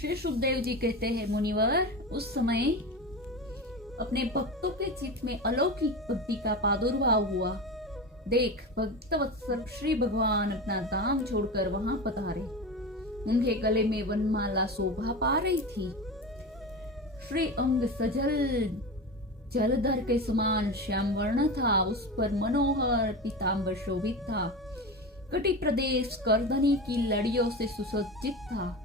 श्री सुखदेव जी कहते हैं, मुनिवर, उस समय अपने भक्तों के चित्त में अलौकिक भक्ति का प्रादुर्भाव हुआ। देख, भक्तवत्सल श्री भगवान अपना धाम छोड़कर वहां पधारे। उनके गले में वनमाला शोभा पा रही थी। श्री अंग सजल जलधर के समान श्याम वर्ण था, उस पर मनोहर पीतांबर शोभित था। कटी प्रदेश करधनी की लड़ियों से सुसज्जित था।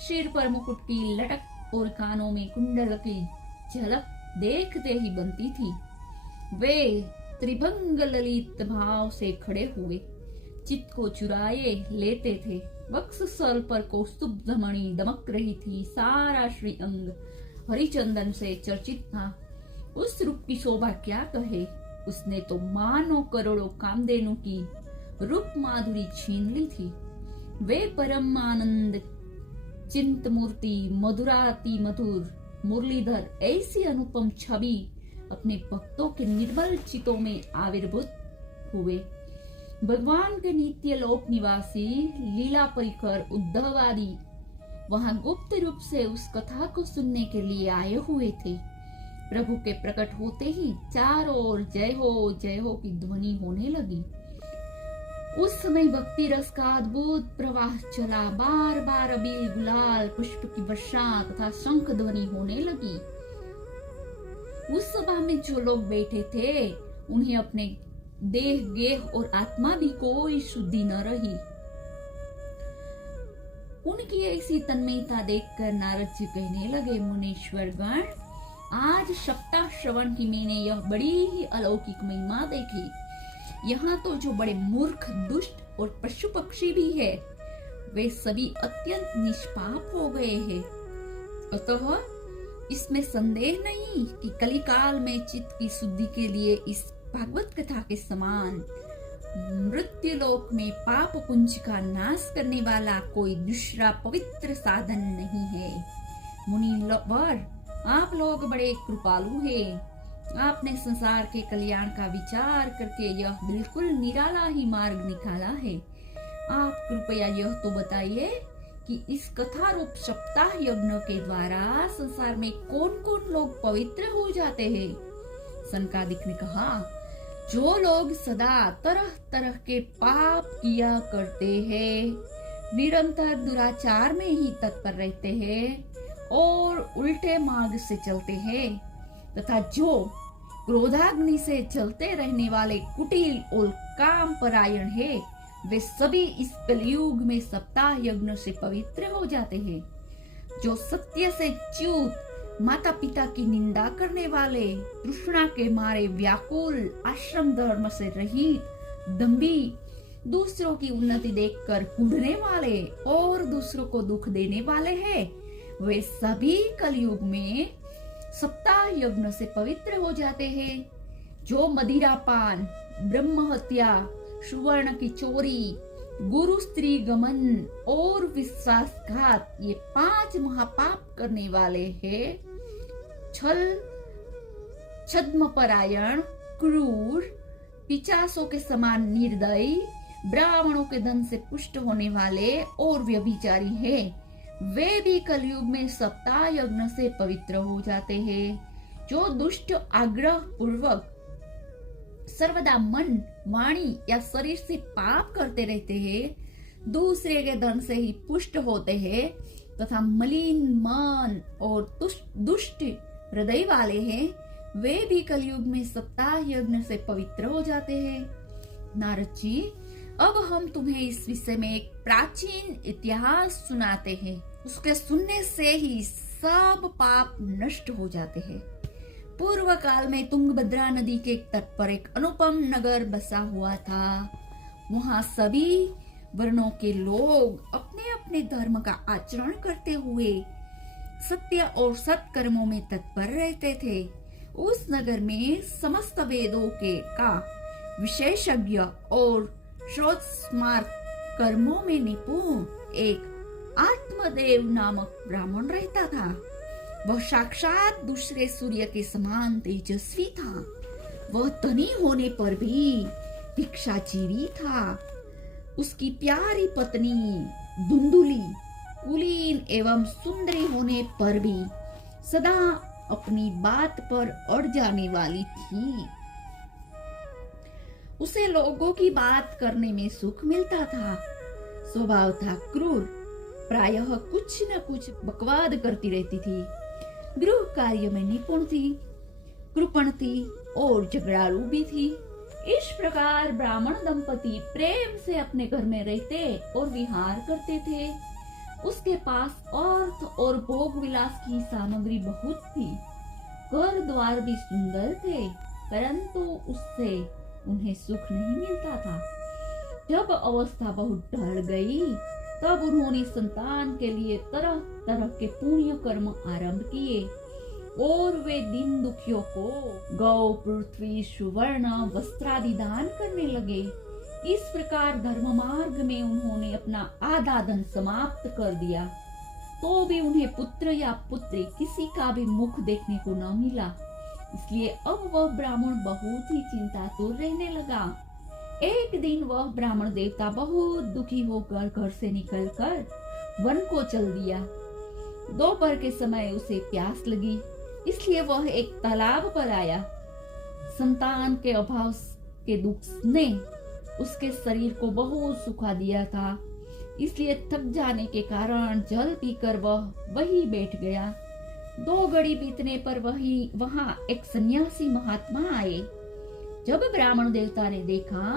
सिर पर मुकुट की लटक और कानों में कुंडल की झलक देखते ही बनती थी। वे त्रिभंग ललित भाव से खड़े हुए चित्त को चुराए लेते थे। वक्ष स्थल पर कौस्तुभ धमनी दमक रही थी। सारा श्री अंग हरिचंदन से चर्चित था। उस रूप की शोभा क्या कहे, उसने तो मानो करोड़ों कामधेनु की रूप माधुरी छीन ली थी। वे परम आनंद चिंत मूर्ति, मधुराति मधुर मुरलीधर, ऐसी अनुपम छवि अपने भक्तों के निर्मल चितों में आविर्भूत हुए। भगवान के नित्य लोक निवासी लीला परिकर उद्धव आदि वहां गुप्त रूप से उस कथा को सुनने के लिए आए हुए थे। प्रभु के प्रकट होते ही चारों ओर जय हो की ध्वनि होने लगी। उस समय भक्ति रस का अद्भुत प्रवाह चला। बार बार अबीर गुलाल पुष्प की वर्षा तथा शंख ध्वनि होने लगी। उस सभा में जो लोग बैठे थे, उन्हें अपने देह, गेह और आत्मा भी कोई शुद्धि न रही। उनकी ऐसी तन्मयता देखकर नारद जी कहने लगे, मुनीश्वर गण, आज सप्ताह श्रवण की मैंने यह बड़ी ही अलौकिक महिमा देखी। यहाँ तो जो बड़े मूर्ख, दुष्ट और पशु पक्षी भी है, वे सभी अत्यंत निष्पाप हो गए हैं। अतः इसमें संदेह नहीं कि कलिकाल में चित्त की शुद्धि के लिए इस भागवत कथा के समान मृत्यु लोक में पाप कुंज का नाश करने वाला कोई दूसरा पवित्र साधन नहीं है। मुनिवर, आप लोग बड़े कृपालु हैं। आपने संसार के कल्याण का विचार करके यह बिल्कुल निराला ही मार्ग निकाला है। आप कृपया यह तो बताइए कि इस कथा रूप सप्ताह यज्ञ के द्वारा संसार में कौन कौन लोग पवित्र हो जाते हैं। सनकादिक ने कहा, जो लोग सदा तरह तरह के पाप किया करते हैं, निरंतर दुराचार में ही तत्पर रहते हैं और उल्टे मार्ग से चलते हैं, तथा जो क्रोधाग्नि से चलते रहने वाले कुटिल और काम परायण है, वे सभी इस कलयुग में सप्ताह यज्ञ से पवित्र हो जाते हैं। जो सत्य से च्युत, माता पिता की निंदा करने वाले, तृष्णा के मारे व्याकुल, आश्रम धर्म से रहित, दंभी, दूसरों की उन्नति देखकर कूदने वाले और दूसरों को दुख देने वाले हैं, वे सभी कलयुग में सप्ताह यज्ञ से पवित्र हो जाते हैं। जो मदिरापान, ब्रह्म हत्या, सुवर्ण की चोरी, गुरु स्त्री गमन और विश्वासघात, ये 5 महापाप करने वाले हैं, छल, छद्मपरायण, क्रूर, पिचासों के समान निर्दयी, ब्राह्मणों के धन से पुष्ट होने वाले और व्यभिचारी हैं, वे भी कलयुग में सप्ताह यज्ञ से पवित्र हो जाते हैं। जो दुष्ट आग्रह पूर्वक सर्वदा मन, वाणी या शरीर से पाप करते रहते हैं, दूसरे के धन से ही पुष्ट होते हैं तथा मलिन मन और दुष्ट हृदय वाले हैं, वे भी कलयुग में सप्ताह यज्ञ से पवित्र हो जाते हैं। नारद जी, अब हम तुम्हें इस विषय में एक प्राचीन इतिहास सुनाते हैं। उसके सुनने से ही सब पाप नष्ट हो जाते हैं। पूर्व काल में तुंगभद्रा नदी के तट पर एक अनुपम नगर बसा हुआ था। वहाँ सभी वर्णों के लोग अपने अपने धर्म का आचरण करते हुए सत्य और सत्कर्मों में तत्पर रहते थे। उस नगर में समस्त वेदों के का विशेषज्ञ और श्रोत स्मार्त कर्मों में निपुण एक आत्मदेव नामक ब्राह्मण रहता था। वह साक्षात दूसरे सूर्य के समान तेजस्वी था। वह धनी होने पर भी भिक्षाचीवी था। उसकी प्यारी पत्नी धुंधुली कुलीन एवं सुंदरी होने पर भी सदा अपनी बात पर अड़ जाने वाली थी। उसे लोगों की बात करने में सुख मिलता था। स्वभाव था क्रूर, प्रायः कुछ न कुछ बकवाद करती रहती थी। गृह कार्य में निपुण थी, कृपण थी और झगड़ालू भी थी। इस प्रकार ब्राह्मण दंपति प्रेम से अपने घर में रहते और विहार करते थे। उसके पास अर्थ और भोग विलास की सामग्री बहुत थी। घर द्वार भी सुंदर थे, परंतु उससे उन्हें सुख नहीं मिलता था। जब अवस्था बहुत ढल गई, तब उन्होंने संतान के लिए तरह तरह के पुण्य कर्म आरंभ किए और वे दीन दुखियों को गौ, पृथ्वी, सुवर्ण, वस्त्रादि दान करने लगे। इस प्रकार धर्म मार्ग में उन्होंने अपना आधा धन समाप्त कर दिया, तो भी उन्हें पुत्र या पुत्री किसी का भी मुख देखने को न मिला। इसलिए अब वह ब्राह्मण बहुत ही चिंतातुर रहने लगा। एक दिन वह ब्राह्मण देवता बहुत दुखी होकर घर से निकलकर वन को चल दिया। दोपहर के समय उसे प्यास लगी, इसलिए वह एक तालाब पर आया। संतान के अभाव के दुख ने उसके शरीर को बहुत सुखा दिया था, इसलिए थक जाने के कारण जल पीकर वह वही बैठ गया। 2 घड़ी बीतने पर वहां एक सन्यासी महात्मा आए। जब ब्राह्मण देवता ने देखा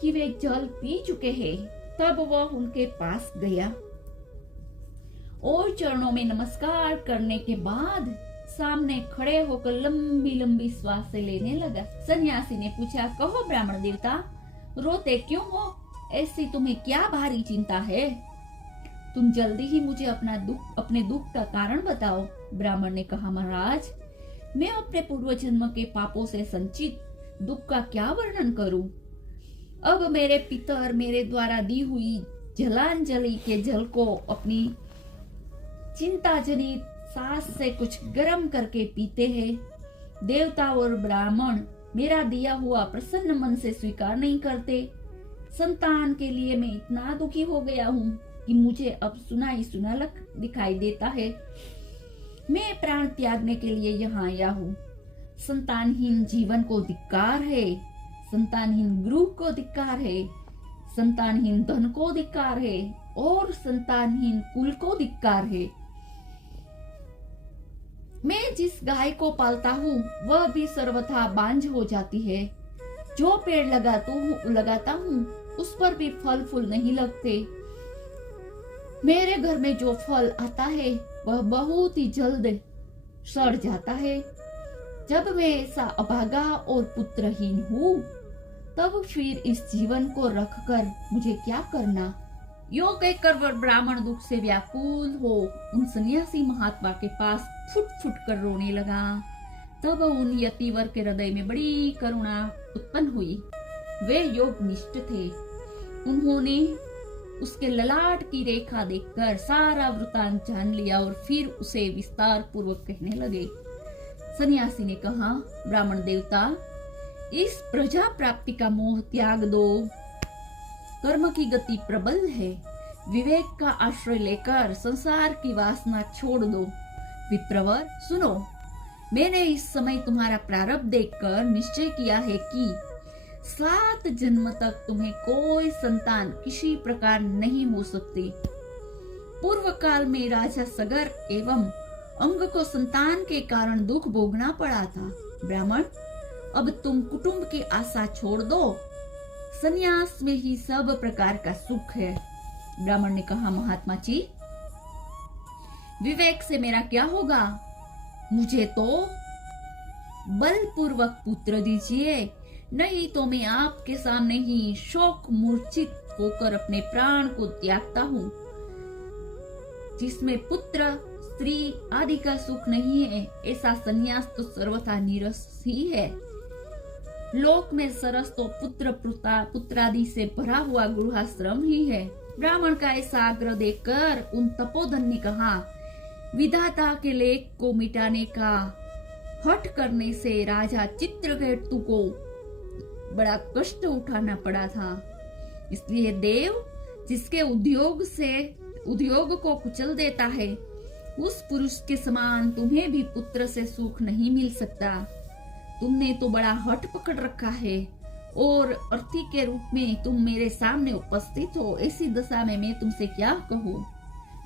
कि वे जल पी चुके हैं, तब वह उनके पास गया और चरणों में नमस्कार करने के बाद सामने खड़े होकर लंबी लंबी श्वास लेने लगा। सन्यासी ने पूछा, कहो ब्राह्मण देवता, रोते क्यों हो? ऐसी तुम्हें क्या भारी चिंता है? तुम जल्दी ही मुझे अपने दुख का कारण बताओ। ब्राह्मण ने कहा, महाराज, मैं अपने पूर्व जन्म के पापों से संचित दुख का क्या वर्णन करूं? अब मेरे पितर मेरे द्वारा दी हुई जलांजलि के जल को अपनी चिंता जनित सांस से कुछ गर्म करके पीते हैं। देवता और ब्राह्मण मेरा दिया हुआ प्रसन्न मन से स्वीकार नहीं करते। संतान के लिए मैं इतना दुखी हो गया हूँ कि मुझे अब सुना ही सुना दिखाई देता है। मैं प्राण त्यागने के लिए यहाँ आया हूँ। संतानहीन जीवन को धिक्कार है, संतानहीन गृह को धिक्कार है, संतानहीन धन को धिक्कार है और संतानहीन कुल को धिक्कार है। मैं जिस गाय को पालता हूँ वह भी सर्वथा बांझ हो जाती है। जो पेड़ लगाता हूँ उस पर भी फल फूल नहीं लगते। मेरे घर में जो फल आता है वह बहुत ही जल्द सड़ जाता है। जब मैं ऐसा अभागा और पुत्रहीन हूँ, तब फिर इस जीवन को रखकर मुझे क्या करना? यो कहकर वह ब्राह्मण दुख से व्याकुल हो उन सन्यासी महात्मा के पास फुट फुट कर रोने लगा। तब उन यतिवर के हृदय में बड़ी करुणा उत्पन्न हुई। वे योगनिष्ठ थे। उन्होंने उसके ललाट की रेखा देखकर सारा वृतांत जान लिया और फिर उसे विस्तार पूर्वक कहने लगे। सन्यासी ने कहा, ब्राह्मण देवता, इस प्रजा प्राप्ति का मोह त्याग दो। कर्म की गति प्रबल है। विवेक का आश्रय लेकर संसार की वासना छोड़ दो। विप्रवर, सुनो, मैंने इस समय तुम्हारा प्रारब्ध देखकर निश्चय किया है कि 7 जन्म तक तुम्हें कोई संतान किसी प्रकार नहीं हो सकती। पूर्व काल में राजा सगर एवं अंग को संतान के कारण दुख भोगना पड़ा था। ब्राह्मण, अब तुम कुटुंब की आशा छोड़ दो। संन्यास में ही सब प्रकार का सुख है। ब्राह्मण ने कहा, महात्मा जी, विवेक से मेरा क्या होगा? मुझे तो बलपूर्वक पुत्र दीजिए, नहीं तो मैं आपके सामने ही शोक मूर्छित होकर अपने प्राण को त्यागता हूँ। जिसमें पुत्र स्त्री आदि का सुख नहीं है, ऐसा संन्यास तो सर्वथा नीरस ही है। लोक में सरस तो पुत्रादि से भरा हुआ गृहाश्रम ही है। ब्राह्मण का ऐसा आग्रह देखकर उन तपोधन ने कहा, विधाता के लेख को मिटाने का हठ करने से राजा चित्रकेतु को बड़ा कष्ट उठाना पड़ा था। इसलिए देव जिसके उद्योग से उद्योग को कुचल देता है, उस पुरुष के समान तुम्हें भी पुत्र से सुख नहीं मिल सकता। तुमने तो बड़ा हठ पकड़ रखा है और अर्थी के रूप में तुम मेरे सामने उपस्थित हो। ऐसी दशा में मैं तुमसे क्या कहूँ।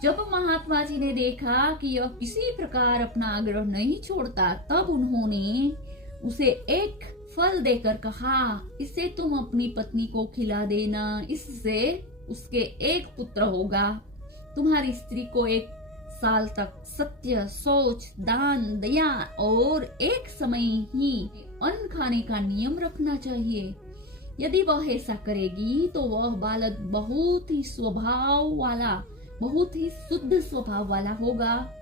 जब महात्मा जी ने देखा कि यह किसी प्रकार अपना आग्रह नहीं छोड़ता, तब उन्होंने उसे एक फल देकर कहा, इसे तुम अपनी पत्नी को खिला देना, इससे उसके एक पुत्र होगा। तुम्हारी स्त्री को 1 साल तक सत्य, शौच, दान, दया और एक समय ही अन्न खाने का नियम रखना चाहिए। यदि वह ऐसा करेगी तो वह बालक बहुत ही शुद्ध स्वभाव वाला होगा।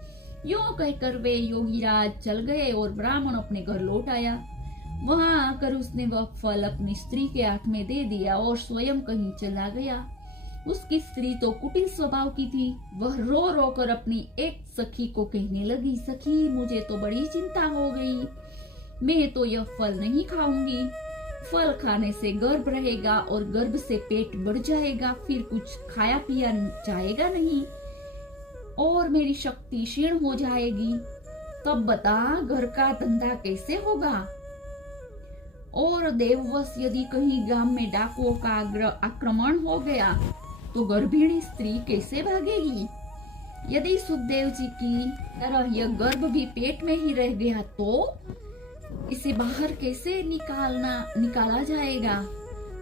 यूं कहकर वे योगीराज चल गए और ब्राह्मण अपने घर लौट आया। वहां आकर उसने वह फल अपनी स्त्री के हाथ में दे दिया और स्वयं कहीं चला गया। उसकी स्त्री तो कुटिल स्वभाव की थी। वह रो रो कर अपनी एक सखी को कहने लगी, सखी मुझे तो बड़ी चिंता हो गई, मैं तो यह फल नहीं खाऊंगी। फल खाने से गर्भ रहेगा और गर्भ से पेट बढ़ जाएगा, फिर कुछ खाया पिया जाएगा नहीं और मेरी शक्ति क्षीण हो जाएगी। तब बता घर का धंधा कैसे होगा। और देववश यदि कहीं गांव में डाकुओं का आक्रमण हो गया तो गर्भिणी स्त्री कैसे भागेगी। यदि सुखदेव जी की तरह यह गर्भ भी पेट में ही रह गया तो इसे बाहर कैसे निकाला जाएगा।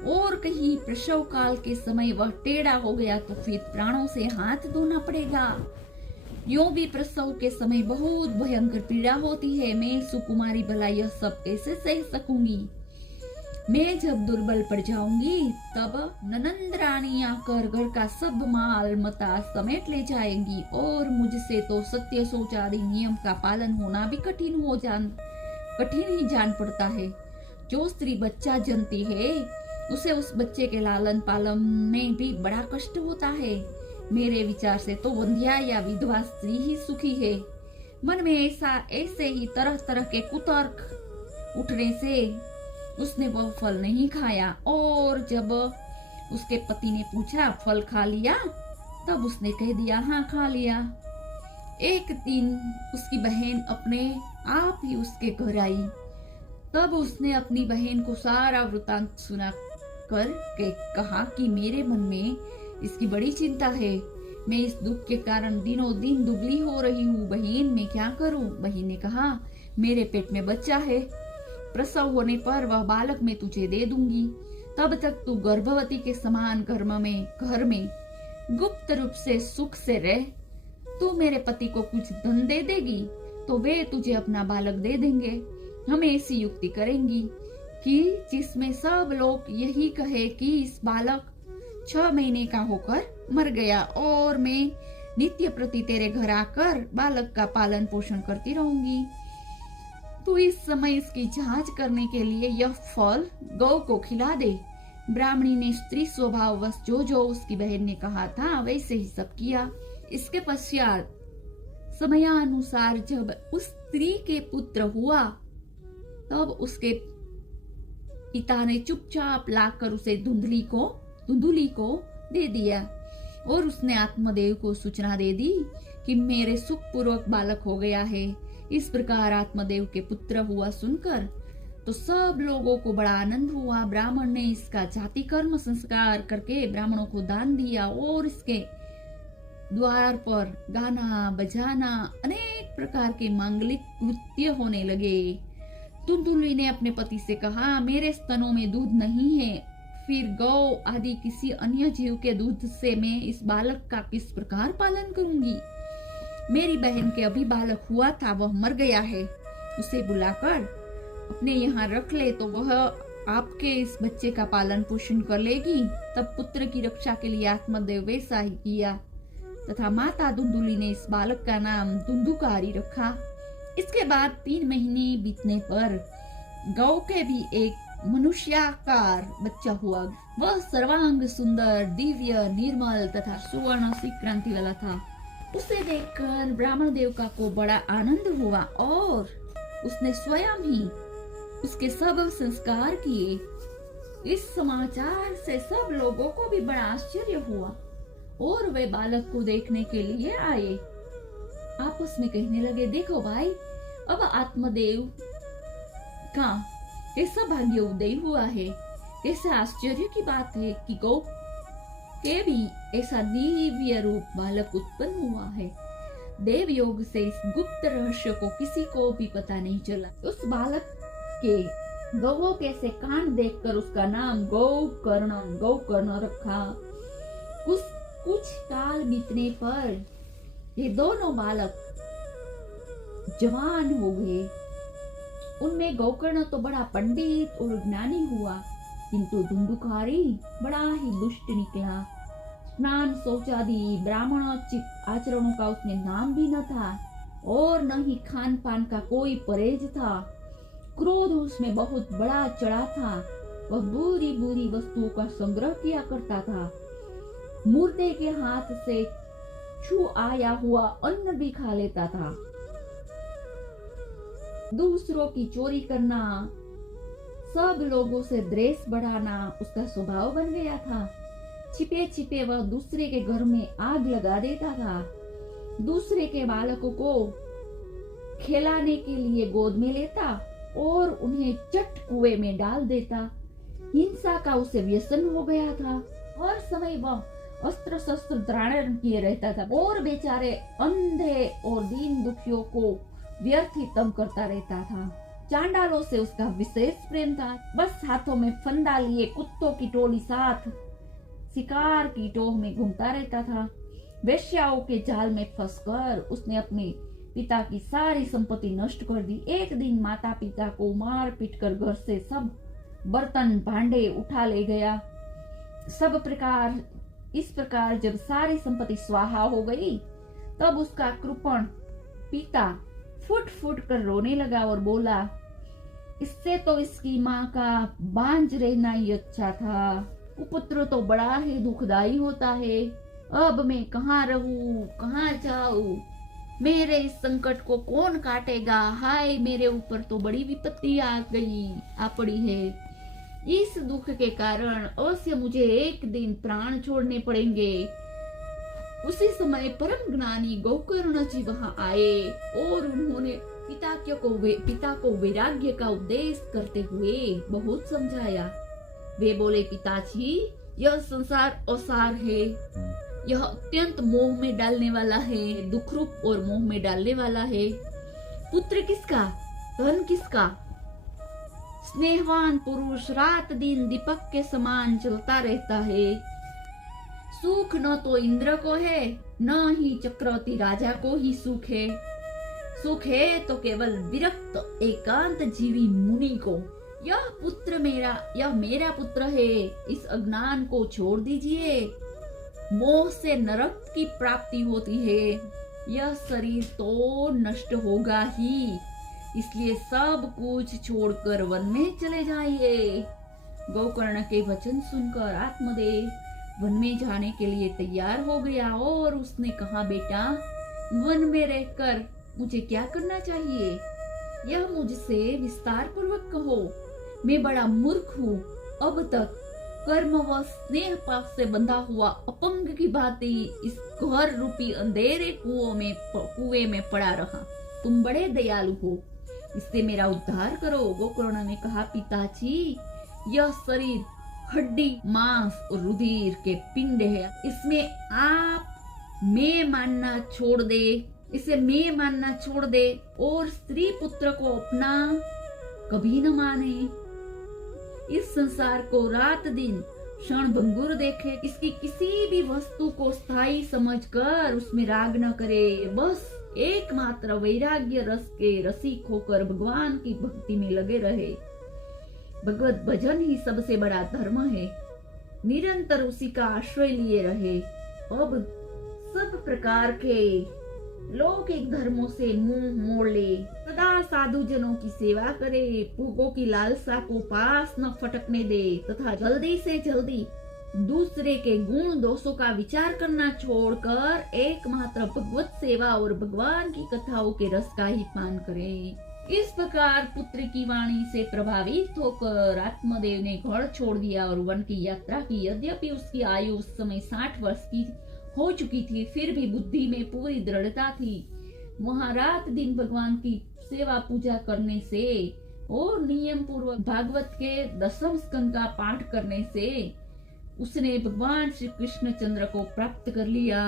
और कहीं प्रसव काल के समय वह टेढ़ा हो गया तो फिर प्राणों से हाथ धोना पड़ेगा। यूं भी प्रसव के समय बहुत भयंकर पीड़ा होती है। मैं सुकुमारी भला यह सब कैसे सह सकूंगी। मैं जब दुर्बल पड़ जाऊंगी तब ननंद रानी आकर घर का सब माल मता समेट ले जाएंगी और मुझसे तो सत्य शौचादि नियम का पालन होना भी कठिन ही जान पड़ता है। जो स्त्री बच्चा जनती है उसे उस बच्चे के लालन पालन में भी बड़ा कष्ट होता है। मेरे विचार से तो वंध्या या विधवा स्त्री ही सुखी है। मन में ऐसे ही तरह तरह के कुतर्क उठने से उसने वह फल नहीं खाया। और जब उसके पति ने पूछा फल खा लिया, तब उसने कह दिया हाँ खा लिया। एक दिन उसकी बहन अपने आप ही उसके घर आई। तब उसने अपनी बहन को सारा वृतांत सुना कर कहा कि मेरे मन में इसकी बड़ी चिंता है। मैं इस दुख के कारण दिनों दिन दुबली हो रही हूँ। बहन मैं क्या करूँ। बहन ने कहा मेरे पेट में बच्चा है, प्रसव होने पर वह बालक मैं तुझे दे दूंगी। तब तक तू गर्भवती के समान घर में गुप्त रूप से सुख से रह। तू मेरे पति को कुछ धन दे देगी तो वे तुझे अपना बालक दे देंगे। हम ऐसी युक्ति करेंगी कि जिसमें सब लोग यही कहे कि इस बालक 6 महीने का होकर मर गया और मैं नित्य प्रति तेरे घर आकर बालक का पालन पोषण करती रहूंगी। तू इस समय इसकी जांच करने के लिए यह फल गौ को खिला दे। ब्राह्मणी ने स्त्री स्वभाववश जो जो उसकी बहन ने कहा था वैसे ही सब किया। इसके पश्चात समयानुसार जब उस स्त्री के पुत्र हुआ तब उसके पिता ने चुपचाप लाकर उसे धुंधली को दे दिया और उसने आत्मदेव को सूचना दे दी कि मेरे सुखपूर्वक बालक हो गया है। इस प्रकार आत्मदेव के पुत्र हुआ सुनकर तो सब लोगों को बड़ा आनंद हुआ। ब्राह्मण ने इसका जाति कर्म संस्कार करके ब्राह्मणों को दान दिया और इसके द्वार पर गाना बजाना अनेक प्रकार के मांगलिक कृत्य होने लगे। तुंदुली ने अपने पति से कहा मेरे स्तनों में दूध नहीं है, फिर गौ आदि किसी अन्य जीव के दूध से मैं इस बालक का किस प्रकार पालन करूंगी। मेरी बहन के अभी बालक हुआ था, वह मर गया है। उसे बुलाकर अपने यहाँ रख ले तो वह आपके इस बच्चे का पालन पोषण कर लेगी। तब पुत्र की रक्षा के लिए आत्मदेव वैसा ही किया तथा माता धुंधुली ने इस बालक का नाम धुंधुकारी रखा। इसके बाद 3 महीने बीतने पर गौ के भी एक मनुष्याकार बच्चा हुआ। वह सर्वांग सुंदर, दिव्य, निर्मल तथा सुवर्ण सी क्रांति वाला था। उसे देखकर ब्राह्मण देवता को बड़ा आनंद हुआ और उसने स्वयं ही उसके सब संस्कार किए। इस समाचार से सब लोगों को भी बड़ा आश्चर्य हुआ और वे बालक को देखने के लिए आए। आपस में कहने लगे, देखो भाई, अब आत्मदेव का कैसा भाग्य उदय हुआ है। कैसे आश्चर्य की बात है कि गौ के भी ऐसा दिव्य रूप बालक उत्पन्न हुआ है। देव योग से इस गुप्त रहस्य को किसी को भी पता नहीं चला। उस बालक के गौओं के से कान देखकर उसका नाम गौकर्ण रखा। कुछ काल बीतने पर ये दोनों बालक जवान हो गए। उनमें गौकर्ण तो बड़ा पंडित और ज्ञानी हुआ, किंतु धुंधुकारी बड़ा ही दुष्ट निकला। स्नान शौचादि ब्राह्मणोचित आचरणों का उसमें नाम भी न था और न ही खान पान का कोई परहेज था। क्रोध उसमें बहुत बड़ा चढ़ा था। वह बुरी बुरी वस्तुओं का संग्रह किया करता था। मुर्दे के हाथ से छू आया हुआ अन्न भी खा लेता था। दूसरों की चोरी करना, सब लोगों से द्वेष बढ़ाना उसका स्वभाव बन गया था। छिपे छिपे वह दूसरे के घर में आग लगा देता था। दूसरे के बालकों को खिलाने के लिए गोद में लेता और उन्हें चट कुएं में डाल देता। हिंसा का उसे व्यसन हो गया था। हर समय वह अस्त्र शस्त्र धारण किए रहता था और बेचारे अंधे और दीन दुखियों को व्यर्थ ही तंग करता रहता था। चांडालों से उसका विशेष प्रेम था। बस हाथों में फंदा लिए कुत्तों की टोली साथ शिकार की टोह में घूमता रहता था। वेश्याओं के जाल में फंसकर उसने अपने पिता की सारी संपत्ति नष्ट कर दी। एक दिन माता पिता को मार पीट कर घर से सब बर्तन भांडे उठा ले गया। इस प्रकार जब सारी संपत्ति स्वाहा हो गई, तब उसका कृपण पिता फुट फुट कर रोने लगा और बोला, इससे तो इसकी माँ का बांझ रहना ही अच्छा था। कुपुत्र तो बड़ा ही दुखदाई होता है। अब मैं कहाँ रहूं, कहाँ जाऊं? मेरे इस संकट को कौन काटेगा? हाय, मेरे ऊपर तो बड़ी विपत्ति आ पड़ी है। इस दुख के कारण अवश्य मुझे एक दिन प्राण छोड़ने पड़ेंगे। उसी समय परम ज्ञानी गोकर्ण जी वहां आए और उन्होंने पिता को वैराग्य का उपदेश करते हुए बहुत समझाया। वे बोले, पिताजी, यह संसार असार है। यह अत्यंत मोह में डालने वाला है, दुख रूप और मोह में डालने वाला है। पुत्र किसका, धन किसका? स्नेहवान पुरुष रात दिन दीपक के समान चलता रहता है। सुख न तो इंद्र को है, न ही चक्रवर्ती राजा को ही सुख है। सुख है तो केवल विरक्त एकांत जीवी मुनि को। यह मेरा पुत्र है। इस अज्ञान को छोड़ दीजिए। मोह से नरक की प्राप्ति होती है। यह शरीर तो नष्ट होगा ही, इसलिए सब कुछ छोड़कर वन में चले जाइए। गोकर्ण के वचन सुनकर आत्मदेव वन में जाने के लिए तैयार हो गया और उसने कहा, बेटा, वन में रहकर मुझे क्या करना चाहिए, यह मुझसे विस्तार पूर्वक कहो। मैं बड़ा मूर्ख हूँ। अब तक कर्म व स्नेह पाप से बंधा हुआ अपंग की भांति इस घर रूपी अंधेरे कुएं में पड़ा रहा। तुम बड़े दयालु हो, इससे मेरा उद्धार करो। गोकर्ण ने कहा, पिताजी, यह शरीर हड्डी, मांस और रुधिर के पिंड है। इसमें इसे मैं मानना छोड़ दे और स्त्री पुत्र को अपना कभी न माने। इस संसार को रात दिन क्षण भंगुर देखे। इसकी किसी भी वस्तु को स्थायी समझकर उसमें राग न करे। बस एकमात्र वैराग्य रस के रसिक होकर भगवान की भक्ति में लगे रहे। भगवत भजन ही सबसे बड़ा धर्म है। निरंतर उसी का आश्रय लिए रहे। अब सब प्रकार के लौकिक धर्मों से मुंह मोड़ ले। सदा साधु जनों की सेवा करे। भोगों की लालसा को पास न फटकने दे तथा जल्दी से जल्दी दूसरे के गुण दोषों का विचार करना छोड़कर एकमात्र भगवत सेवा और भगवान की कथाओं के रस का ही पान करे। इस प्रकार पुत्र की वाणी से प्रभावित होकर आत्मदेव ने घर छोड़ दिया और वन की यात्रा की। यद्यपि उसकी आयु उस समय 60 वर्ष की हो चुकी थी, फिर भी बुद्धि में पूरी दृढ़ता थी। वहां रात दिन भगवान की सेवा पूजा करने से और नियम पूर्वक भागवत के 10वें स्कंद का पाठ करने से उसने भगवान श्री कृष्ण चंद्र को प्राप्त कर लिया।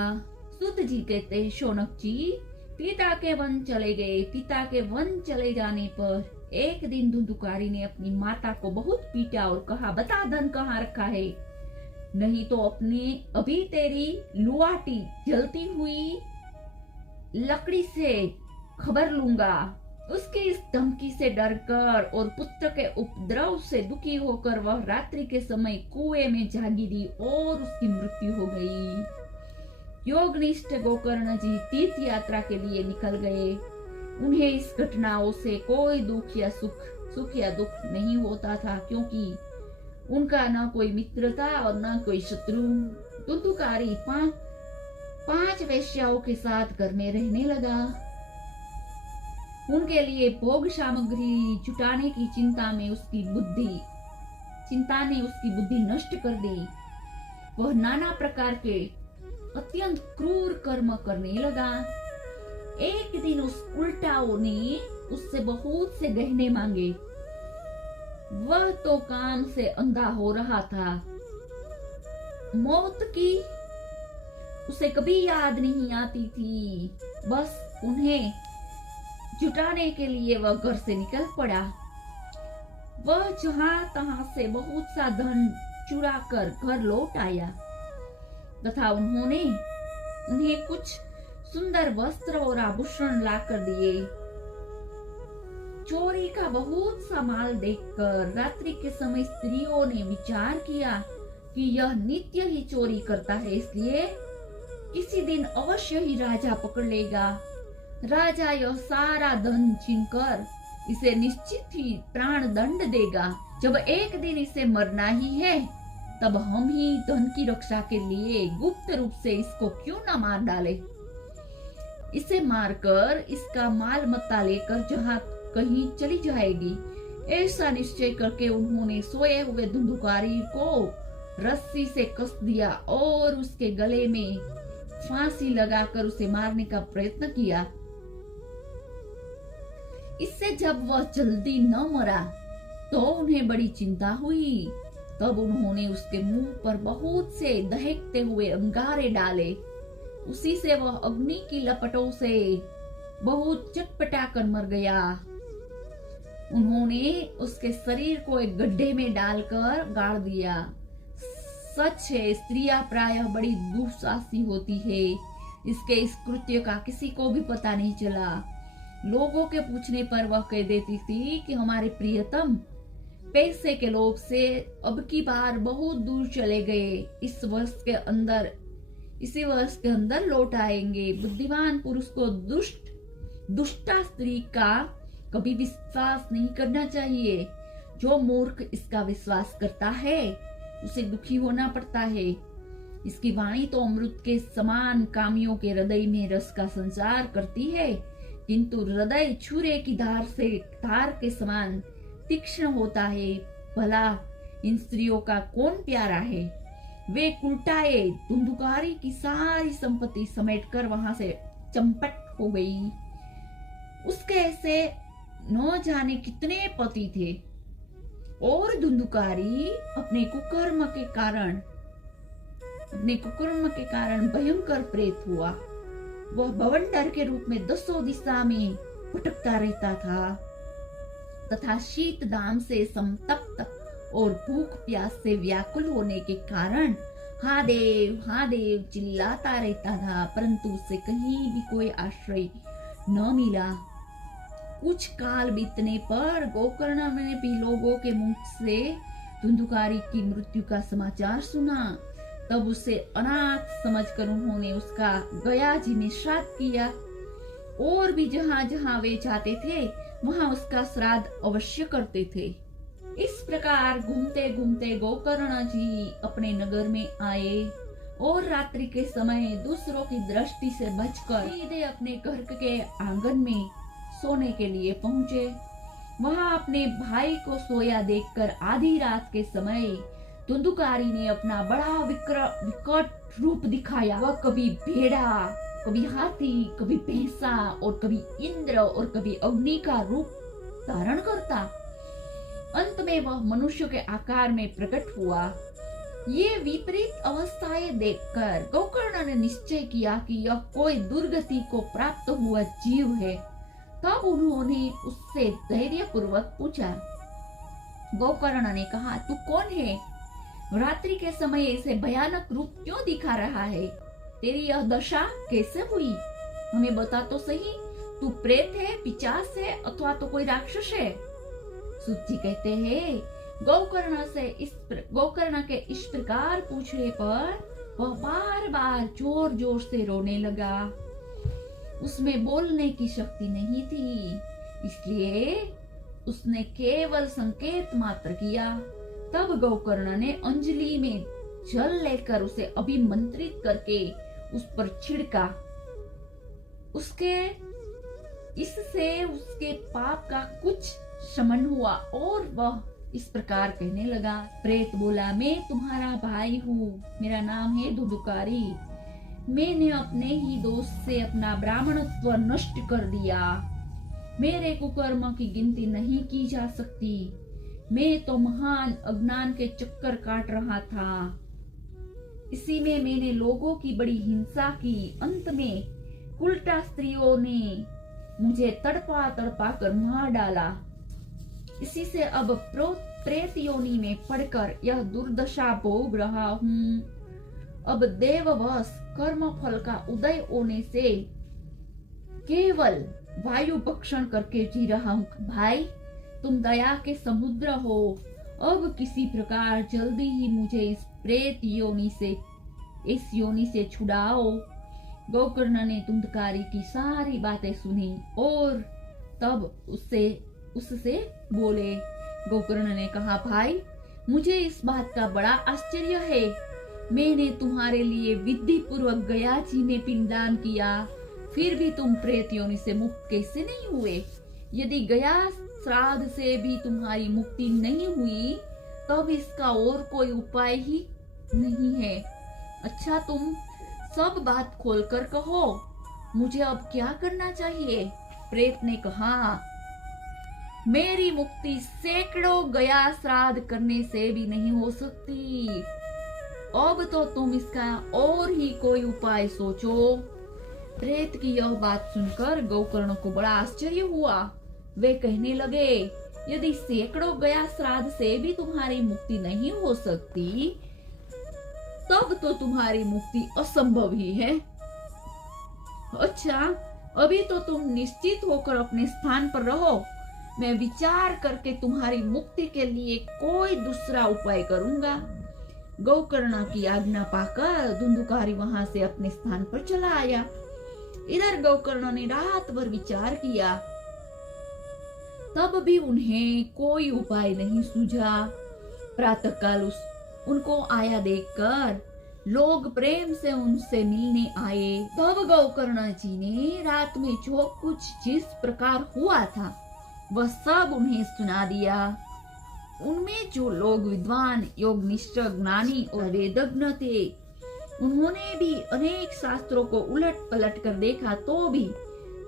सूत जी कहते हैं, शौनक जी पिता के वन चले गए। पिता के वन चले जाने पर एक दिन धुंधुकारी ने अपनी माता को बहुत पीटा और कहा, बता धन कहाँ रखा है, नहीं तो अभी तेरी लुआटी जलती हुई लकड़ी से खबर लूंगा। उसकी इस धमकी से डरकर और पुत्र के उपद्रव से दुखी होकर वह रात्रि के समय कुएं में जा गिरी और उसकी मृत्यु हो गई। योगनिष्ठ गोकर्ण जी तीर्थ यात्रा के लिए निकल गए। उन्हें इस घटनाओं से कोई दुख या दुख नहीं होता था, क्योंकि उनका न कोई मित्र था और न कोई शत्रु। धुंधुकारी पांच वेश्याओं के साथ घर में रहने लगा। उनके लिए भोग सामग्री जुटाने की चिंता ने उसकी बुद्धि नष्ट कर दी। वह नाना प्रकार के अत्यंत क्रूर कर्म करने लगा। एक दिन उस उल्टाओं ने उससे बहुत से गहने मांगे। वह तो काम से अंधा हो रहा था। मौत की उसे कभी याद नहीं आती थी। बस उन्हें जुटाने के लिए वह घर से निकल पड़ा। वह जहां तहां से बहुत सा धन चुरा कर घर लौट आया तथा उन्हें कुछ सुंदर वस्त्र और आभूषण लाकर दिए। चोरी का बहुत सा माल देखकर रात्रि के समय स्त्रियों ने विचार किया कि यह नित्य ही चोरी करता है, इसलिए किसी दिन अवश्य ही राजा पकड़ लेगा। राजा यह सारा धन छीनकर इसे निश्चित ही प्राण दंड देगा। जब एक दिन इसे मरना ही है, तब हम ही धन की रक्षा के लिए गुप्त रूप से इसको क्यों न मार डाले। इसे मारकर इसका माल मत्ता लेकर जहां कहीं चली जाएगी। ऐसा निश्चय करके उन्होंने सोए हुए धुंधुकारी को रस्सी से कस दिया और उसके गले में फांसी लगाकर उसे मारने का प्रयत्न किया। इससे जब वह जल्दी न मरा तो उन्हें बड़ी चिंता हुई। तब उन्होंने उसके मुंह पर बहुत से दहकते हुए अंगारे डाले। उसी से वह अग्नि की लपटों से बहुत चटपटा कर मर गया। उन्होंने उसके शरीर को एक गड्ढे में डालकर गाड़ दिया। सच है, स्त्रियां प्रायः बड़ी दुस्साहसी होती है। इसके इस कृत्य का किसी को भी पता नहीं चला। लोगों के पूछने पर वह कह देती थी कि हमारे प्रियतम पैसे के लोभ से अब की बार बहुत दूर चले गए। इसी वर्ष के अंदर लौट आएंगे। बुद्धिमान पुरुष को दुष्टा स्त्री का कभी विश्वास नहीं करना चाहिए। जो मूर्ख इसका विश्वास करता है उसे दुखी होना पड़ता है। इसकी वाणी तो अमृत के समान कामियों के हृदय में रस का संचार करती है, किंतु हृदय छुरे की धार के समान तीक्ष्ण होता है। भला इन स्त्रियों का कौन प्यारा है। वे कुलटाए धुंधुकारी की सारी संपत्ति समेटकर वहां से चंपट हो गई। उसके ऐसे न जाने कितने पति थे और धुंधुकारी अपने कुकर्म के कारण भयंकर प्रेत हुआ। वह बवंडर के रूप में 10 दिशा में भटकता रहता था तथा शीत दाम से संतप्त और भूख प्यास से व्याकुल होने के कारण हाँ देव चिल्लाता रहता था, परंतु उसे कहीं भी कोई आश्रय न मिला। कुछ काल बीतने पर गोकर्ण ने भी लोगों के मुख से धुंधुकारी की मृत्यु का समाचार सुना। तब उसे अनाथ समझकर उन्होंने उसका गया जी में श्राद्ध किया और भी जहां जहां वे जाते थे वहां उसका श्राद्ध अवश्य करते थे। इस प्रकार घूमते घूमते गोकर्ण जी अपने नगर में आए और रात्रि के समय दूसरों की दृष्टि से बचकर सीधे अपने घर के आंगन में सोने के लिए पहुंचे। वहां अपने भाई को सोया देखकर आधी रात के समय धुंधुकारी ने अपना बड़ा विकट रूप दिखाया। वह कभी भेड़ा, कभी हाथी, कभी भैंसा और कभी इंद्र और कभी अग्नि का रूप धारण करता। अंत में वह मनुष्य के आकार में प्रकट हुआ। ये विपरीत अवस्थाएं देखकर गोकर्ण ने निश्चय किया कि यह कोई दुर्गति को प्राप्त हुआ जीव है। तब उन्होंने उससे धैर्य पूर्वक पूछा। गोकर्ण ने कहा, तू कौन है? रात्रि के समय ऐसे भयानक रूप क्यों दिखा रहा है? तेरी यह दशा कैसे हुई? हमें बता तो सही। तू प्रेत है, पिशाच है अथवा तो कोई राक्षस है? सूत जी कहते हैं, गोकर्ण के इस प्रकार पूछने पर वह बार बार जोर जोर से रोने लगा। उसमें बोलने की शक्ति नहीं थी, इसलिए उसने केवल संकेत मात्र किया। तब गोकर्ण ने अंजलि में जल लेकर उसे अभिमंत्रित करके उस पर छिड़का। इससे उसके पाप का कुछ शमन हुआ और वह इस प्रकार कहने लगा। प्रेत बोला, मैं तुम्हारा भाई हूँ, मेरा नाम है धुंधुकारी। मैंने अपने ही दोष से अपना ब्राह्मणत्व नष्ट कर दिया। मेरे कुकर्म की गिनती नहीं की जा सकती। मैं तो महान अज्ञान के चक्कर काट रहा था। इसी में मैंने लोगों की बड़ी हिंसा की। अंत में उल्टा स्त्रियों ने मुझे तड़पा तड़पा कर मार डाला। इसी से अब प्रेत योनि में पड़कर यह दुर्दशा भोग रहा हूँ। अब देववश कर्म फल का उदय होने से केवल वायु भक्षण करके जी रहा हूँ। भाई, तुम दया के समुद्र हो। अब किसी प्रकार जल्दी ही मुझे इस योनि से छुड़ाओ। गोकर्ण ने धुंधकारी की सारी बातें सुनी और तब उससे बोले। गोकर्ण ने कहा, भाई, मुझे इस बात का बड़ा आश्चर्य है। मैंने तुम्हारे लिए विधि पूर्वक गया जी ने पिंडदान किया, फिर भी तुम प्रेत योनि से मुक्त कैसे नहीं हुए? यदि गया श्राद्ध से भी तुम्हारी मुक्ति नहीं हुई, तब इसका और कोई उपाय ही नहीं है। अच्छा, तुम सब बात खोलकर कहो, मुझे अब क्या करना चाहिए? प्रेत ने कहा, मेरी मुक्ति सैकड़ों गया श्राद्ध करने से भी नहीं हो सकती। अब तो तुम इसका और ही कोई उपाय सोचो। प्रेत की यह बात सुनकर गोकर्ण को बड़ा आश्चर्य हुआ। वे कहने लगे, यदि सैकड़ों गया श्राद्ध से भी तुम्हारी मुक्ति नहीं हो सकती, तब तो तुम्हारी मुक्ति असंभव ही है। अच्छा, अभी तो तुम निश्चित होकर अपने स्थान पर रहो। मैं विचार करके तुम्हारी मुक्ति के लिए कोई दूसरा उपाय करूंगा। गोकर्ण की आज्ञा पाकर धुंधुकारी वहां से अपने स्थान पर चला आया। इधर गोकर्ण ने रात भर विचार किया, तब भी उन्हें कोई उपाय नहीं सूझा। प्रातःकाल उनको आया देखकर लोग प्रेम से उनसे मिलने आए। तब गोकर्ण जी ने रात में जो कुछ जिस प्रकार हुआ था वह सब उन्हें सुना दिया। उनमें जो लोग विद्वान, योगनिष्ठ, ज्ञानी और वेदज्ञ थे, उन्होंने भी अनेक शास्त्रों को उलट पलट कर देखा तो भी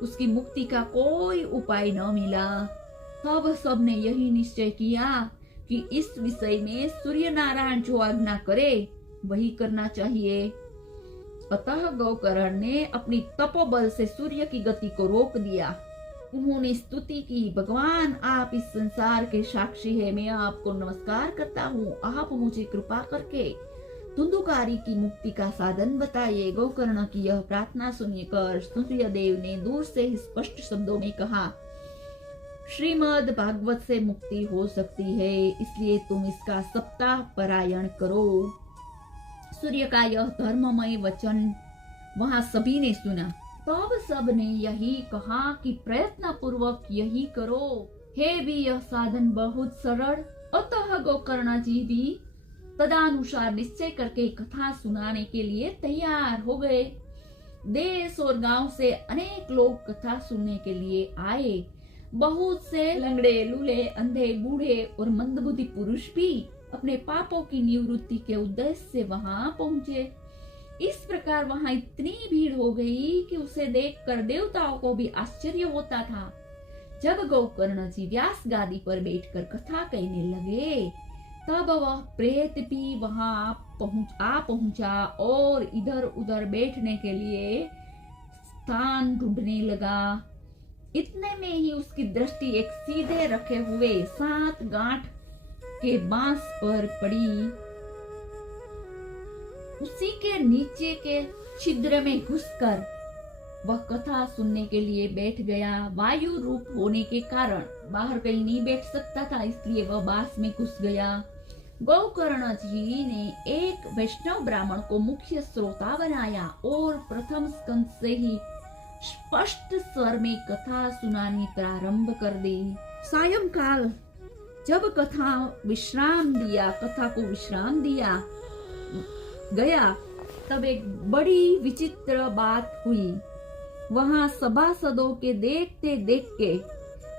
उसकी मुक्ति का कोई उपाय न मिला। तब सबने यही निश्चय किया कि इस विषय में सूर्य नारायण जो आज्ञा करे वही करना चाहिए। अतः गोकर्ण ने अपनी तपोबल से सूर्य की गति को रोक दिया। उन्होंने स्तुति की, भगवान आप इस संसार के साक्षी है, मैं आपको नमस्कार करता हूँ। आप मुझे कृपा करके धुंधुकारी की मुक्ति का साधन बताइए। गोकर्ण की यह प्रार्थना सुनकर सूर्यदेव ने दूर से ही स्पष्ट शब्दों में कहा, श्रीमद् भागवत से मुक्ति हो सकती है, इसलिए तुम इसका सप्ताह पारायण करो। सूर्य का यह धर्ममय वचन वहां सभी ने सुना। तब सब ने यही कहा कि प्रयत्न पूर्वक यही करो। है भी यह साधन बहुत सरल। अतः गोकर्ण जी भी तदानुसार निश्चय करके कथा सुनाने के लिए तैयार हो गए। देश और गांव से अनेक लोग कथा सुनने के लिए आए। बहुत से लंगड़े, लूले, अंधे, बूढ़े और मंदबुद्धि पुरुष भी अपने पापों की निवृत्ति के उद्देश्य से वहां पहुंचे। इस प्रकार वहां इतनी भीड़ हो गई कि उसे देखकर देवताओं को भी आश्चर्य होता था। जब गोकर्ण जी व्यास गादी पर बैठकर कथा कहने लगे, तब वह प्रेत भी वहां पहुंचा और इधर उधर बैठने के लिए स्थान ढूंढने लगा। इतने में ही उसकी दृष्टि एक सीधे रखे हुए 7 गांठ के बांस पर पड़ी। उसी के नीचे के छिद्र में घुसकर वह कथा सुनने के लिए बैठ गया। वायु रूप होने के कारण बाहर कहीं नहीं बैठ सकता था, इसलिए वह बांस में घुस गया। गोकर्ण जी ने एक वैष्णव ब्राह्मण को मुख्य श्रोता बनाया और प्रथम स्कंद से ही स्पष्ट स्वर में कथा सुनानी प्रारंभ कर दी। सायंकाल जब कथा को विश्राम दिया गया, तब एक बड़ी विचित्र बात हुई। वहां सभासदों के देखते देखते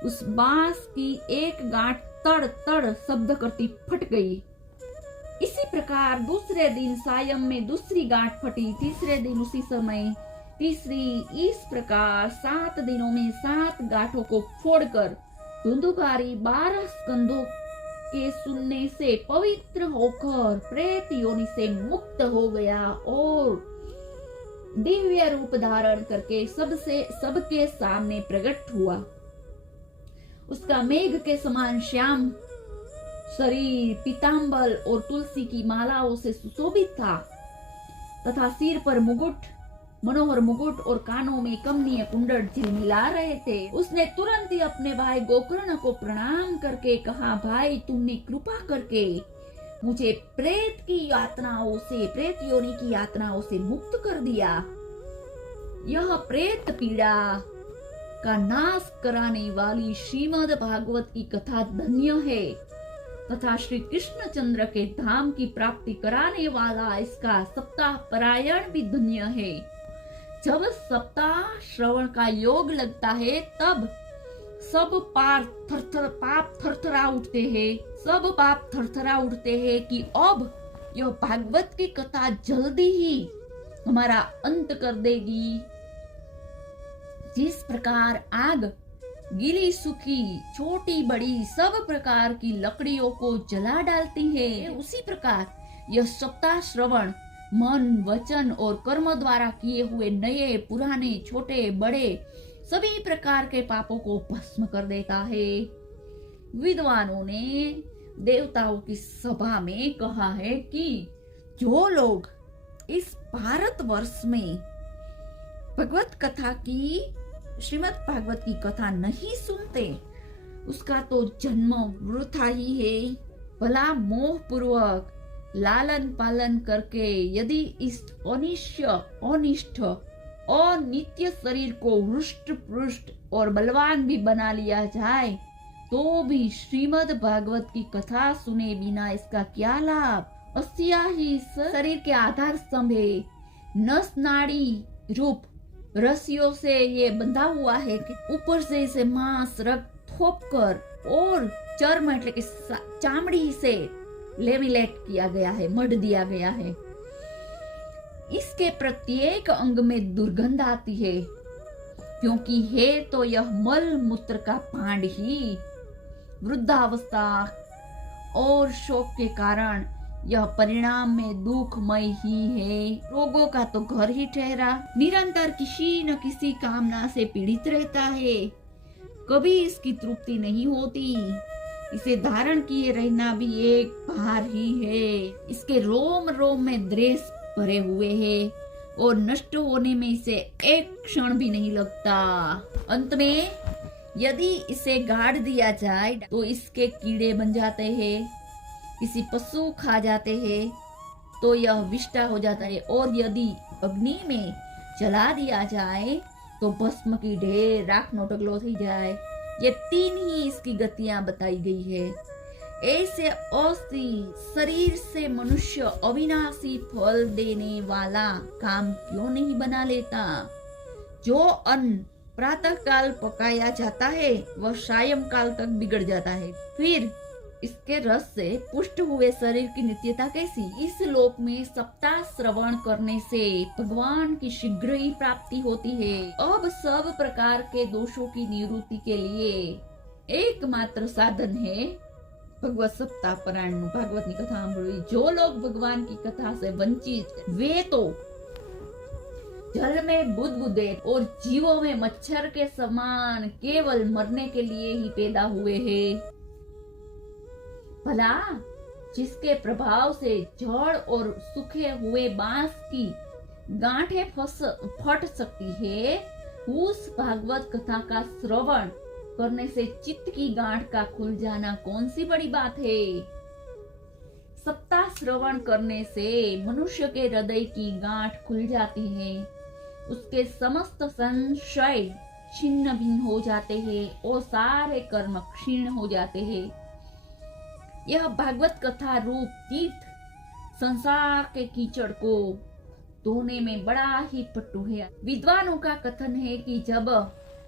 उस बांस की एक गांठ तड़ तड़ शब्द करती फट गई। इसी प्रकार दूसरे दिन सायं में दूसरी गांठ फटी, तीसरे दिन उसी समय तीसरी। इस प्रकार 7 दिनों में 7 गांठों को फोड़कर धुंधुकारी 12 स्कंदों के सुनने से पवित्र होकर प्रेत योनि से मुक्त हो गया और दिव्य रूप धारण करके सबके सामने प्रकट हुआ। उसका मेघ के समान श्याम शरीर पीतांबर और तुलसी की मालाओं से सुशोभित था तथा सिर पर मनोहर मुकुट और कानों में कमनीय कुंडल झिलमिला रहे थे। उसने तुरंत ही अपने भाई गोकर्ण को प्रणाम करके कहा, भाई तुमने कृपा करके मुझे प्रेत योनि की यातनाओं से मुक्त कर दिया। यह प्रेत पीड़ा का नाश कराने वाली श्रीमद् भागवत की कथा धन्य है तथा श्री कृष्णचंद्र के धाम की प्राप्ति कराने वाला इसका सप्ताह पारायण भी धन्य है। जब सप्ताह श्रवण का योग लगता है, तब सब पाप थरथरा उठते हैं कि अब यह भागवत की कथा जल्दी ही हमारा अंत कर देगी। जिस प्रकार आग गीली सूखी छोटी बड़ी सब प्रकार की लकड़ियों को जला डालती है, उसी प्रकार यह सप्ताह श्रवण मन वचन और कर्म द्वारा किए हुए नए पुराने छोटे बड़े सभी प्रकार के पापों को भस्म कर देता है। विद्वानों ने देवताओं की सभा में कहा है कि जो लोग इस भारतवर्ष में श्रीमद् भागवत की कथा नहीं सुनते, उसका तो जन्म वृथा ही है। भला मोह पूर्वक लालन पालन करके यदि इस अनिष्ट और नित्य शरीर को हृष्ट पुष्ट और बलवान भी बना लिया जाए, तो भी श्रीमद् भागवत की कथा सुने बिना इसका क्या लाभ। अस्या ही शरीर के आधार स्तंभ है, नस नाड़ी रूप रस्सियों से ये बंधा हुआ है कि ऊपर से इसे मांस रक्त थोप कर और चर्म मतलब कि चामड़ी से लेमिनेट किया गया है, मढ़ दिया गया है। इसके प्रत्येक अंग में दुर्गंध आती है, क्योंकि है तो यह मल मूत्र का पांड ही। वृद्धावस्था और शोक के कारण यह परिणाम में दुखमय ही है। रोगों का तो घर ही ठहरा, निरंतर किसी न किसी कामना से पीड़ित रहता है, कभी इसकी तृप्ति नहीं होती। इसे धारण किए रहना भी एक भार ही है। इसके रोम रोम में द्वेष भरे हुए हैं और नष्ट होने में इसे एक क्षण भी नहीं लगता। अंत में यदि इसे गाड़ दिया जाए तो इसके कीड़े बन जाते हैं, किसी पशु खा जाते हैं तो यह विष्टा हो जाता है, और यदि अग्नि में जला दिया जाए तो भस्म की ढेर राख नोटगलो थी जाए। ये 3 ही इसकी गतियां बताई गई है। ऐसे अस्थि शरीर से मनुष्य अविनाशी फल देने वाला काम क्यों नहीं बना लेता। जो अन्न प्रातः काल पकाया जाता है वह सायं काल तक बिगड़ जाता है, फिर इसके रस से पुष्ट हुए शरीर की नित्यता कैसी? इस लोक में सप्ताह श्रवण करने से भगवान की शीघ्र ही प्राप्ति होती है। अब सब प्रकार के दोषों की निवृत्ति के लिए एकमात्र साधन है भगवत सप्ताह पारायण। भागवत की कथा सांभळवी। जो लोग भगवान की कथा से वंचित वे तो जल में बुदबुदे और जीवों में मच्छर के समान केवल मरने के लिए ही पैदा हुए हैं। भला जिसके प्रभाव से जड़ और सूखे हुए बांस की गांठें फट सकती है, उस भागवत कथा का श्रवण करने से चित्त की गांठ का खुल जाना कौन सी बड़ी बात है। सप्ताह श्रवण करने से मनुष्य के हृदय की गांठ खुल जाती है, उसके समस्त संशय छिन्न भिन्न हो जाते हैं और सारे कर्म क्षीण हो जाते हैं। यह भागवत कथा रूप तीर्थ संसार के कीचड़ को धोने में बड़ा ही पट्टू है। विद्वानों का कथन है कि जब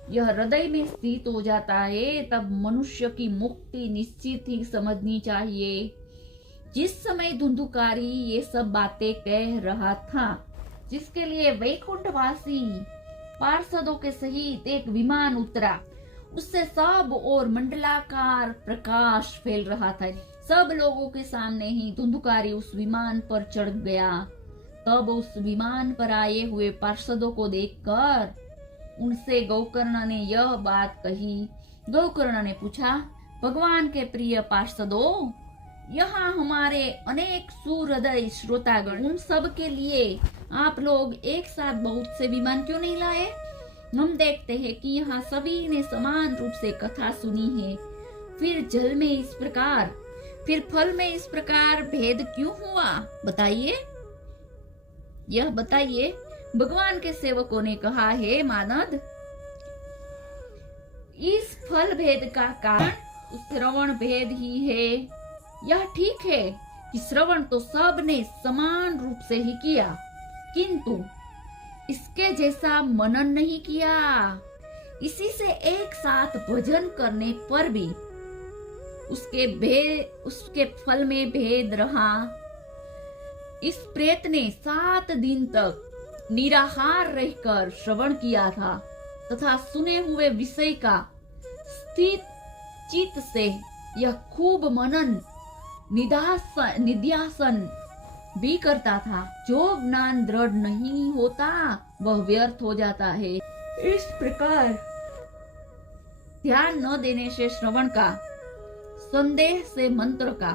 यह हृदय में स्थित हो जाता है तब मनुष्य की मुक्ति निश्चित ही समझनी चाहिए। जिस समय धुंधुकारी ये सब बातें कह रहा था, जिसके लिए वैकुंठवासी पार्षदों के सहित एक विमान उतरा, उससे सब और मंडलाकार प्रकाश फैल रहा था। सब लोगों के सामने ही धुंधुकारी उस विमान पर चढ़ गया। तब उस विमान पर आए हुए पार्षदों को देखकर उनसे गोकर्ण ने यह बात कही। गोकर्ण ने पूछा, भगवान के प्रिय पार्षदों, यहाँ हमारे अनेक सुहृदय श्रोतागण, उन सब के लिए आप लोग एक साथ बहुत से विमान क्यों नहीं लाए? हम देखते हैं कि यहाँ सभी ने समान रूप से कथा सुनी है। फिर जल में इस प्रकार, फिर फल में इस प्रकार भेद क्यों हुआ? बताइए, यह बताइए। भगवान के सेवकों ने कहा, हे मानद, इस फल भेद का कारण श्रवण भेद ही है। यह ठीक है कि श्रवण तो सब ने समान रूप से ही किया, किंतु इसके जैसा मनन नहीं किया। इसी से एक साथ भजन करने पर भी उसके फल में भेद रहा। इस प्रेत ने 7 दिन तक निराहार रहकर श्रवण किया था तथा सुने हुए विषय का स्थित चित्त से यह खूब मनन निध्यासन भी करता था। जो ज्ञान दृढ़ नहीं होता वह व्यर्थ हो जाता है। इस प्रकार ध्यान न देने से श्रवण का, संदेह से मंत्र का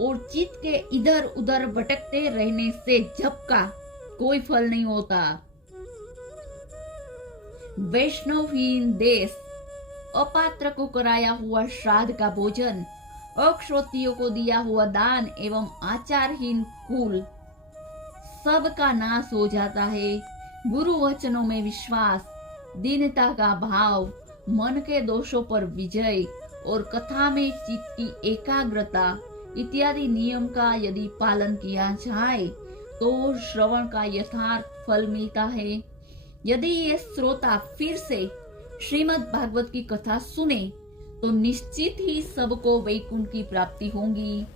और चित्त के इधर उधर भटकते रहने से जप का कोई फल नहीं होता। वैष्णवहीन देश, अपात्र को कराया हुआ श्राद्ध का भोजन, अक्षोत्रियों को दिया हुआ दान एवं आचारहीन कुल सबका नाश हो जाता है। गुरु वचनों में विश्वास, दीनता का भाव, मन के दोषों पर विजय और कथा में चित्त की एकाग्रता इत्यादि नियम का यदि पालन किया जाए तो श्रवण का यथार्थ फल मिलता है। यदि ये श्रोता फिर से श्रीमद् भागवत की कथा सुने तो निश्चित ही सबको वैकुंठ की प्राप्ति होगी।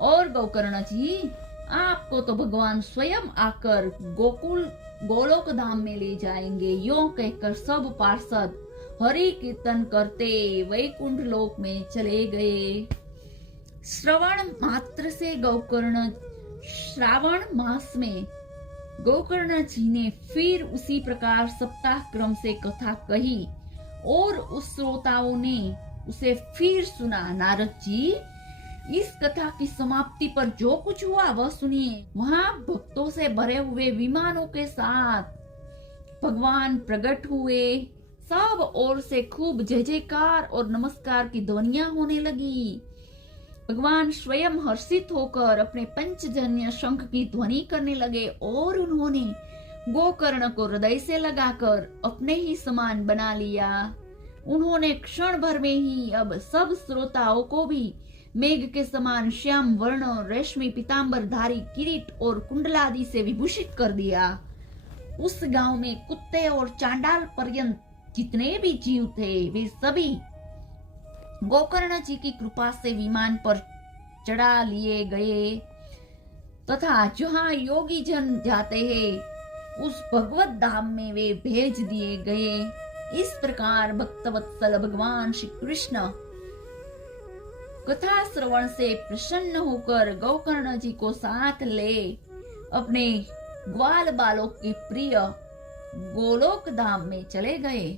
और गोकर्ण जी, आपको तो भगवान स्वयं आकर गोलोक धाम में ले जाएंगे। यों कहकर सब पार्षद हरि कीर्तन करते वैकुंठ लोक में चले गए। श्रवण मात्र से श्रावण मास में गोकर्ण जी ने फिर उसी प्रकार सप्ताह क्रम से कथा कही और उस श्रोताओं ने उसे फिर सुना। नारद जी, इस कथा की समाप्ति पर जो कुछ हुआ वह सुनिए। वहां भक्तों से भरे हुए विमानों के साथ भगवान प्रकट हुए। सब ओर से खूब जय जयकार और नमस्कार की ध्वनियां होने लगी। भगवान स्वयं हर्षित होकर अपने पंचजन्य शंख की ध्वनि करने लगे और उन्होंने गोकर्ण को हृदय से लगाकर अपने ही समान बना लिया। उन्होंने क्षण भर में ही अब सब श्रोताओं को भी मेघ के समान श्याम वर्ण, रेशमी पीतांबर धारी किरीट और कुंडलादि से विभूषित कर दिया। उस गांव में कुत्ते और चांडाल पर्यंत जितने भी जीव थे वे सभी गोकर्ण जी की कृपा से विमान पर चढ़ा लिए गए तथा जहाँ योगी जन जाते हैं उस भगवत धाम में वे भेज दिए गए। इस प्रकार भक्तवत्सल भगवान श्री कृष्ण कथा श्रवण से प्रसन्न होकर गोकर्ण जी को साथ ले अपने ग्वाल बालों के प्रिय गोलोक धाम में चले गए।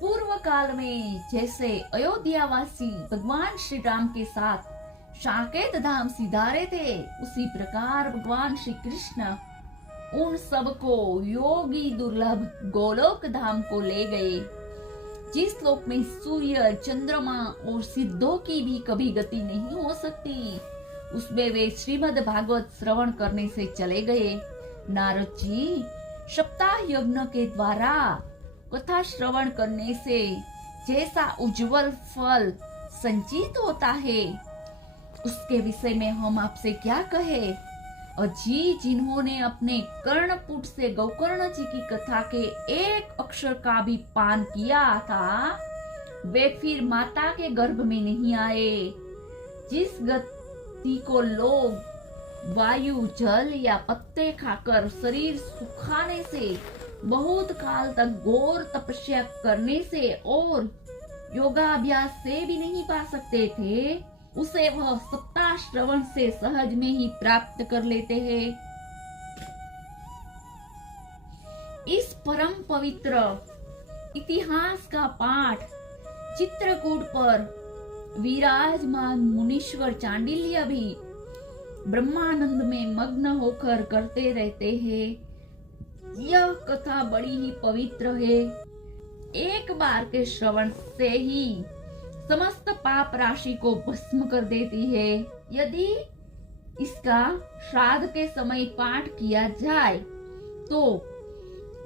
पूर्व काल में जैसे अयोध्यावासी भगवान श्री राम के साथ साकेत धाम सिधारे थे, उसी प्रकार भगवान श्री कृष्ण उन सबको योगी दुर्लभ गोलोक धाम को ले गए, जिस लोक में सूर्य, चंद्रमा और सिद्धों की भी कभी गति नहीं हो सकती। उसमें वे श्रीमद् भागवत श्रवण करने से चले गए। नारद जी सप्ताह यज्ञ के द्वारा कथा श्रवण करने से जैसा उज्जवल फल संचित होता है, उसके विषय में हम आपसे क्या कहे। अजी जिन्होंने अपने कर्णपुट से गोकर्ण जी की कथा के एक अक्षर का भी पान किया था, वे फिर माता के गर्भ में नहीं आए। जिस गति को लोग वायु, जल या पत्ते खाकर शरीर सुखाने से, बहुत काल तक घोर तपस्या करने से और योगाभ्यास से भी नहीं पा सकते थे, उसे वह सप्ताह श्रवण से सहज में ही प्राप्त कर लेते हैं। इस परम पवित्र इतिहास का पाठ चित्रकूट पर विराजमान मुनीश्वर चांडिल्य भी ब्रह्मानंद में मग्न होकर करते रहते हैं। यह कथा बड़ी ही पवित्र है। एक बार के श्रवण से ही समस्त पाप राशि को भस्म कर देती है। यदि इसका श्राद्ध के समय पाठ किया जाए तो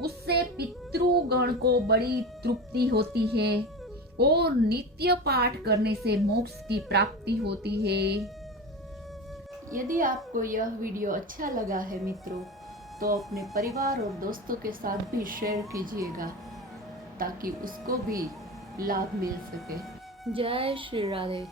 उससे पितृगण को बड़ी तृप्ति होती है और नित्य पाठ करने से मोक्ष की प्राप्ति होती है। यदि आपको यह वीडियो अच्छा लगा है मित्रों, तो अपने परिवार और दोस्तों के साथ भी शेयर कीजिएगा ताकि उसको भी लाभ मिल सके। जय श्री राधे।